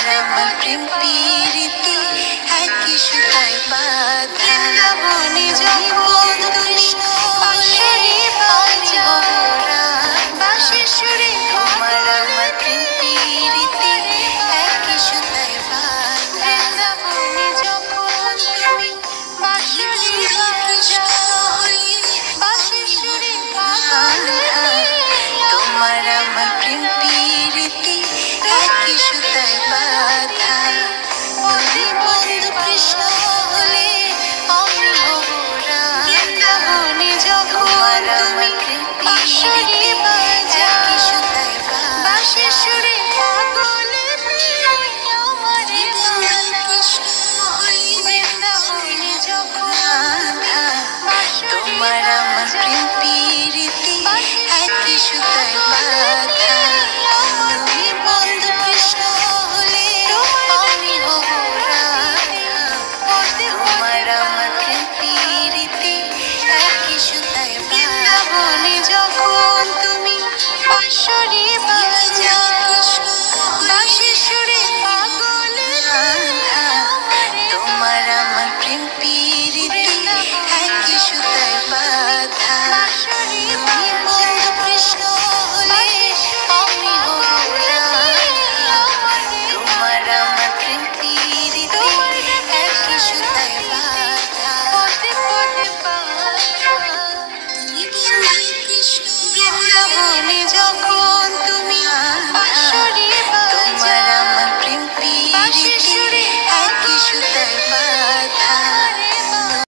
তোমার আমার প্রেম প্রীতি একই সুতায় বাঁধা। বৃন্দাবনে যখন কৃষ্ণ বাঁশরি বাজা বাঁশির সুরে তোমার আমার প্রেম প্রীতি একই সুতায় বাঁধা। বৃন্দাবনে যখন তুমি বাঁশরি বাজা বাঁশির সুরে বাঁধা তোমার আমার প্রেম প্রীতি একই সুতায় বাঁধা। তুমি বন্ধু কৃষ্ণ হলে আমি হব রাধা। বৃন্দাবনে যখন তুমি বাঁশরি বাজা একই সুতায় বাঁধা বাঁশির সুরে পাগলে আমার কৃষ্ণ হলে। বৃন্দাবনে যখন তোমার আমার প্রেম প্রীতি একই সুতায় বাঁধা। তুমি বন্ধু কৃষ্ণ হলে আমি হব রাধা। তোমার আমার প্রেম প্রীতি একই সুতায় বাঁধা। বৃন্দাবনে যখন তুমি বাঁশরি বাজা